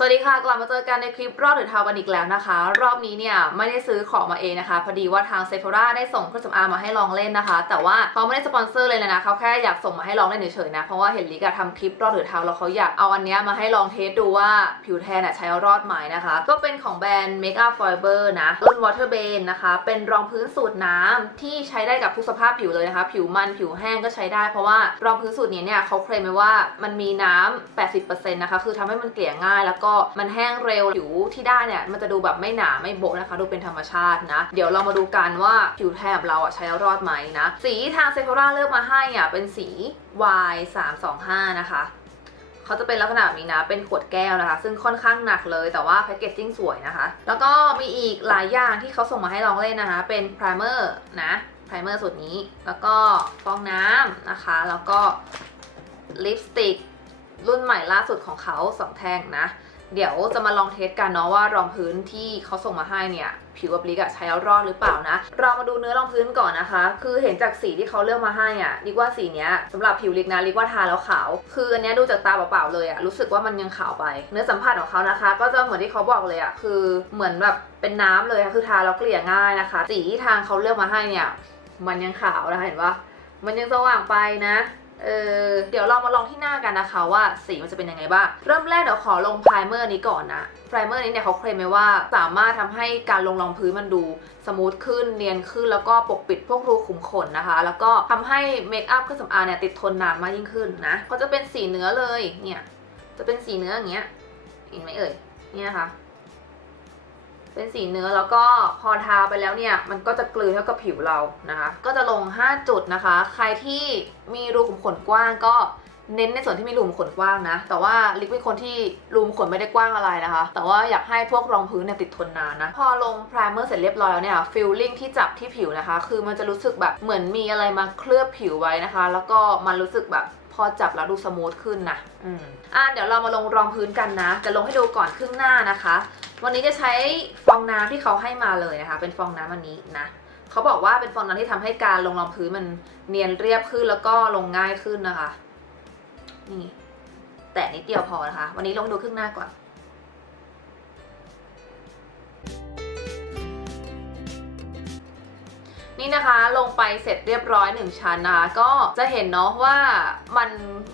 สวัสดีค่ะ กลับมาเจอกันในคลิปรอบหรือทากันอีกแล้วนะคะ รอบนี้เนี่ยไม่ได้ซื้อของมาเองนะคะ พอดีว่าทางเซฟ o ราได้ส่งเครื่องสำอางมาให้ลองเล่นนะคะ แต่ว่าเขาไม่ได้สปอนเซอร์เลยนะเขาแค่อยากส่งมาให้ลองเล่นเฉยๆนะ เพราะว่าเห็นลิกะทำคลิปรอบหรือทาแล้วเขาอยากเอาอันเนี้ยมาให้ลองเทสดูว่าผิวแทนอะใช้รอดไหมนะคะ ก็เป็นของแบรนด์ Makeup Forever นะรุ่น Water Bane นะคะ เป็นรองพื้นสูตรน้ำที่ใช้ได้กับทุกสภาพผิวเลยนะคะ ผิวมันผิวแห้งก็ใช้ได้ เพราะว่ารองพื้นสูตรนี้เนี่ยเขาเคลมไว้ว่ามันมีน้ำ80%นะคะ คือทำให้มันเกลี่ยง่ายแล้วก็มันแห้งเร็วผิวที่ได้เนี่ยมันจะดูแบบไม่หนาไม่โบะนะคะ ดูเป็นธรรมชาตินะ เดี๋ยวเรามาดูกันว่าผิวแทนเราอะใช้แล้วรอดไหมนะ สีทางเซฟราเลือกมาให้อะเป็นสี Y 3 2 5นะคะเขาจะเป็นลักษณะนี้นะ เป็นขวดแก้วนะคะ ซึ่งค่อนข้างหนักเลย แต่ว่าแพคเกจจิ้งสวยนะคะ แล้วก็มีอีกหลายอย่างที่เขาส่งมาให้ลองเล่นนะคะ เป็นไพรเมอร์นะ ไพรเมอร์สูตรนี้ แล้วก็ฟองน้ำนะคะ แล้วก็ลิปสติกรุ่นใหม่ล่าสุดของเขาสองแท่งนะ เดี๋ยวจะมาลองเทสกันเนาะว่ารองพื้นที่เขาส่งมาให้เนี่ยผิวกับลิกอะใช้แล้วรอดหรือเปล่านะ เรามาดูเนื้อรองพื้นก่อนนะคะ คือเห็นจากสีที่เขาเลือกมาให้อะลิกว่าสีเนี้ยสำหรับผิวลิกนะลิกว่าทาแล้วขาว คืออันเนี้ยดูจากตาเปล่าๆเลยอะรู้สึกว่ามันยังขาวไป เนื้อสัมผัสของเขานะคะ ก็จะเหมือนที่เขาบอกเลยอะคือเหมือนแบบเป็นน้ำเลยค่ะคือทาแล้วเกลี่ยง่ายนะคะ สีที่ทางเขาเลือกมาให้เนี่ยมันยังขาวนะคะเห็นปะมันยังสว่างไปนะ เออเดี๋ยวเรามาลองที่หน้ากันนะคะว่าสีมันจะเป็นยังไงบ้าง เริ่มแรกเดี๋ยวขอลงไพรเมอร์นี้ก่อนนะไพรเมอร์นี้เนี่ยเขาเคลมไว้ว่าสามารถทำให้การลงรองพื้นมันดูสมูทขึ้นเนียนขึ้นแล้วก็ปกปิดพวกรูขุมขนนะคะ แล้วก็ทำให้เมคอัพเครื่องสำอางเนี่ยติดทนนานมากยิ่งขึ้นนะเขาจะเป็นสีเนื้อเลยเนี่ยจะเป็นสีเนื้ออย่างเงี้ยเห็นไหมเอ่ยเนี่ยนะคะ เป็นสีเนื้อแล้วก็พอทาไปแล้วเนี่ย มันก็จะกลืนเข้ากับผิวเรานะคะ ก็จะลง 5 จุดนะคะ ใครที่มีรูขุมขนกว้างก็ เน้นในส่วนที่มีรูมขนกว้างนะ แต่ว่าลิกเป็นคนที่รูมขนไม่ได้กว้างอะไรนะคะ แต่ว่าอยากให้พวกรองพื้นเนี่ยติดทนนานนะ พอลงไพรเมอร์เสร็จเรียบร้อยแล้วเนี่ยฟิลลิ่งที่จับที่ผิวนะคะ คือมันจะรู้สึกแบบเหมือนมีอะไรมาเคลือบผิวไว้นะคะ แล้วก็มันรู้สึกแบบพอจับแล้วดูสมูทขึ้นนะ อืม อะเดี๋ยวเรามาลงรองพื้นกันนะ จะลงให้ดูก่อนครึ่งหน้านะคะ วันนี้จะใช้ฟองน้ำที่เขาให้มาเลยนะคะ เป็นฟองน้ำอันนี้นะ เขาบอกว่าเป็นฟองน้ำที่ทำให้การลงรองพื้นมันเนียนเรียบขึ้นแล้วก็ลงง่ายขึ้นนะคะ นี่ แตะนิดเดียวพอนะคะ วันนี้ลงดูครึ่งหน้าก่อนนี่นะคะลงไปเสร็จเรียบร้อยหนึ่งชั้นนะคะก็จะเห็นเนาะว่ามัน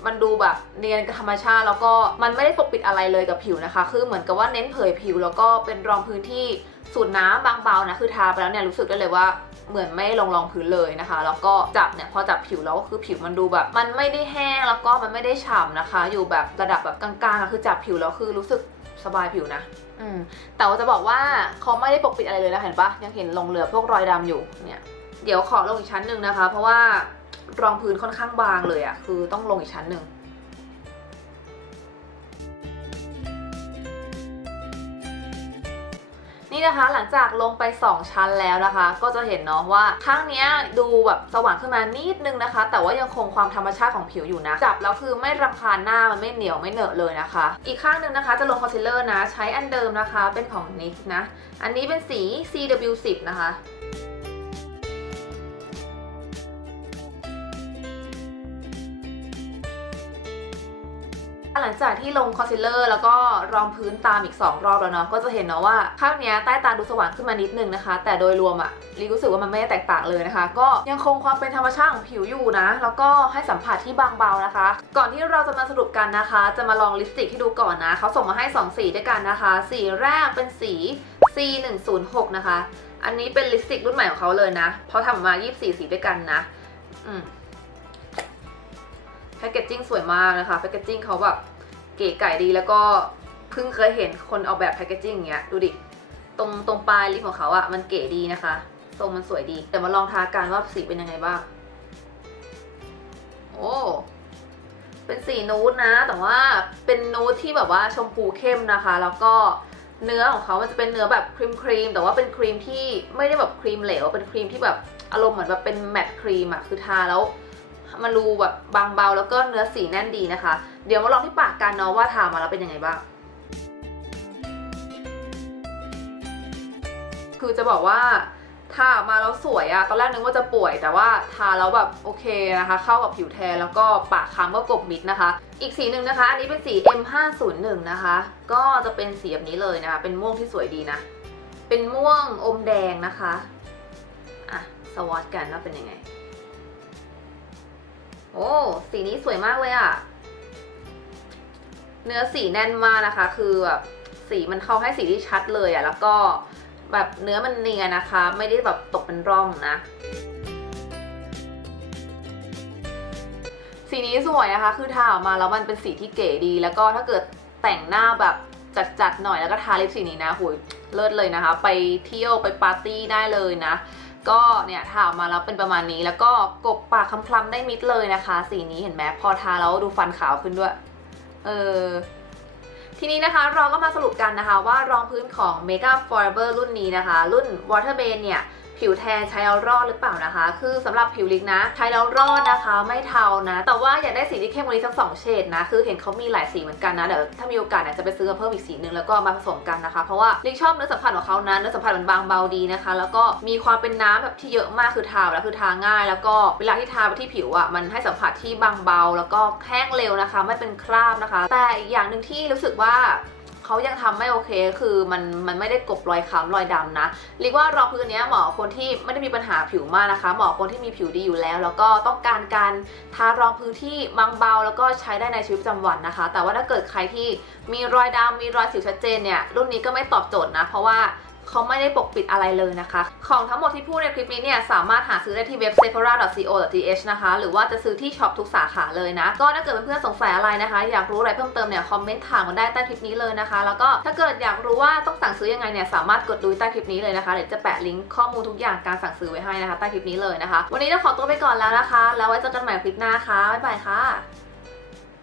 มันดูแบบเนียนกับธรรมชาติ แล้วก็มันไม่ได้ปกปิดอะไรเลยกับผิวนะคะ คือเหมือนกับว่าเน้นเผยผิว แล้วก็เป็นรองพื้นที่สูตรน้ำบางเบานะคือทาไปแล้วเนี่ยรู้สึกได้เลยว่า เหมือนไม่ลงรองพื้นเลยนะคะ แล้วก็จับเนี่ยพอจับผิวแล้วก็คือผิวมันดูแบบ มันไม่ได้แห้งแล้วก็มันไม่ได้ฉ่ำนะคะ อยู่แบบระดับแบบกลางๆอะคือจับผิวแล้วคือรู้สึกสบายผิวนะอืมแต่ว่าจะบอกว่าเขาไม่ได้ปกปิดอะไรเลยนะเห็นปะยังเห็นลงเหลือพวกรอยดำอยู่เนี่ย เดี๋ยวขอลงอีกชั้นหนึ่งนะคะ เพราะว่ารองพื้นค่อนข้างบางเลยอะ่ะคือต้องลงอีกชั้นหนึ่ง นี่นะคะหลังจากลงไป 2 ชั้นแล้วนะคะ ก็จะเห็นเนาะว่าข้างนี้ดูแบบสว่างขึ้นมานิดนึงนะคะ แต่ว่ายังคงความธรรมชาติของผิวอยู่นะจับแล้วคือไม่รำคาญหน้ามันไม่เหนียวไม่เหนอะเลยนะคะ อีกข้างหนึ่งนะคะจะลงคอนซีลเลอร์นะ ใช้อันเดิมนะคะ เป็นของ NYX นะ อันนี้เป็นสี CW10 นะคะ หลังจากที่ลงคอนซีลเลอร์แล้วก็รองพื้นตามอีก 2 รอบแล้วเนาะก็จะเห็นเนาะว่าข้างเนี้ยใต้ตาดูสว่างขึ้นมานิดนึงนะคะ แต่โดยรวมอะลีรู้สึกว่ามันไม่ได้แตกต่างเลยนะคะ ก็ยังคงความเป็นธรรมชาติของผิวอยู่นะ แล้วก็ให้สัมผัสที่บางเบานะคะ ก่อนที่เราจะมาสรุปกันนะคะ จะมาลองลิปสติกให้ดูก่อนนะเขาส่งมาให้ 2 สีด้วยกันนะคะ สีแรกเป็นสี C106 นะคะ อันนี้เป็นลิปสติกรุ่นใหม่ของเขาเลยนะเพราะทำออกมา 24 สีด้วยกันนะ อืม พคเกจจิ้งสวยมากนะคะแพคเกจจิ้งเขาแบบเก๋ไก่ดีแล้วก็เพิ่งเคยเห็นคนออกแบบแพคเกจจิ้งอย่างเงี้ยดูดิตรงตรงปลายลิปของเขาอะมันเก๋ดีนะคะทรงมันสวยดีเดี๋ยวมาลองทากันว่าสีเป็นยังไงบ้างโอ้เป็นสีนูดนะ แต่ว่าเป็นนูดที่แบบว่าชมพูเข้มนะคะ แล้วก็เนื้อของเขามันจะเป็นเนื้อแบบครีมครีมแต่ว่าเป็นครีมที่ไม่ได้แบบครีมเหลวเป็นครีมที่แบบอารมณ์เหมือนแบบเป็นแมตต์ครีมอะคือทาแล้ว มันดูแบบบางเบาแล้วก็เนื้อสีแน่นดีนะคะ เดี๋ยวมาลองที่ปากกันเนาะว่าทามาแล้วเป็นยังไงบ้าง คือจะบอกว่าทามาแล้วสวยอะตอนแรกนึกว่าจะป่วยแต่ว่าทาแล้วแบบโอเคนะคะ เข้ากับผิวแทนแล้วก็ปากค้ำก็กบมิดนะคะ อีกสีหนึ่งนะคะ อันนี้เป็นสี M501 นะคะ ก็จะเป็นสีแบบนี้เลยนะคะ เป็นม่วงที่สวยดีนะ เป็นม่วงอมแดงนะคะ อะ สวอตกันว่าเป็นยังไง โอ้สีนี้สวยมากเลยอะเนื้อสีแน่นมากนะคะ คือแบบสีมันเข้าให้สีที่ชัดเลยอะแล้วก็แบบเนื้อมันเนียนนะคะ ไม่ได้แบบตกเป็นร่องนะ สีนี้สวยนะคะ คือทาออกมาแล้วมันเป็นสีที่เก๋ดี แล้วก็ถ้าเกิดแต่งหน้าแบบจัดๆหน่อยแล้วก็ทาลิปสีนี้นะหุยเลิศเลยนะคะ ไปเที่ยวไปปาร์ตี้ได้เลยนะ ก็เนี่ยทาออกมาแล้วเป็นประมาณนี้ แล้วก็กบปากคล้ำๆได้มิดเลยนะคะ สีนี้เห็นไหมพอทาแล้วดูฟันขาวขึ้นด้วย เออทีนี้นะคะเราก็มาสรุปกันนะคะว่ารองพื้นของ Mega Forever รุ่นนี้นะคะ รุ่น Water Base เนี่ย ผิวแทนใช้แล้วรอดหรือเปล่านะคะ คือสำหรับผิวลิกนะ ใช้แล้วรอดนะคะ ไม่เทานะ แต่ว่าอยากได้สีที่เข้มกว่านี้สักสองเฉดนะ คือเห็นเขามีหลายสีเหมือนกันนะ เดี๋ยวถ้ามีโอกาสเนี่ยจะไปซื้อเพิ่มอีกสีหนึ่งแล้วก็มาผสมกันนะคะ เพราะว่าลิกชอบเนื้อสัมผัสของเขานะเนื้อสัมผัสมันบางเบาดีนะคะ แล้วก็มีความเป็นน้ำแบบที่เยอะมากคือทาแล้วคือทาง่าย แล้วก็เวลาที่ทาไปที่ผิวอะมันให้สัมผัสที่บางเบา แล้วก็แห้งเร็วนะคะ ไม่เป็นคราบนะคะ แต่อีกอย่างหนึ่งที่รู้สึกว่า เขายังทำไม่โอเค คือมันมันไม่ได้กบรอยค้ำรอยดำนะเรียกว่ารองพื้นเนี้ยเหมาะคนที่ไม่ได้มีปัญหาผิวมากนะคะเหมาะคนที่มีผิวดีอยู่แล้ว แล้วก็ต้องการการทารองพื้นที่บางเบา แล้วก็ใช้ได้ในชีวิตประจำวันนะคะ แต่ว่าถ้าเกิดใครที่มีรอยดำมีรอยสิวชัดเจนเนี่ยรุ่นนี้ก็ไม่ตอบโจทย์นะ เพราะว่า เขาไม่ได้ปกปิดอะไรเลยนะคะ ของทั้งหมดที่พูดในคลิปนี้เนี่ย สามารถหาซื้อได้ที่เว็บ sephora.co.th นะคะ หรือว่าจะซื้อที่ช็อปทุกสาขาเลยนะ ก็ถ้าเกิดเพื่อนๆสงสัยอะไรนะคะ อยากรู้อะไรเพิ่มเติมเนี่ย คอมเมนต์ถามกันได้ใต้คลิปนี้เลยนะคะ แล้วก็ถ้าเกิดอยากรู้ว่าต้องสั่งซื้อยังไงเนี่ย สามารถกดดูใต้คลิปนี้เลยนะคะ เดี๋ยวจะแปะลิงก์ข้อมูลทุกอย่างการสั่งซื้อไว้ให้นะคะ ใต้คลิปนี้เลยนะคะ วันนี้ต้องขอตัวไปก่อนแล้วนะคะ แล้วไว้เจอกันใหม่คลิปหน้าค่ะบ๊ายบายค่ะ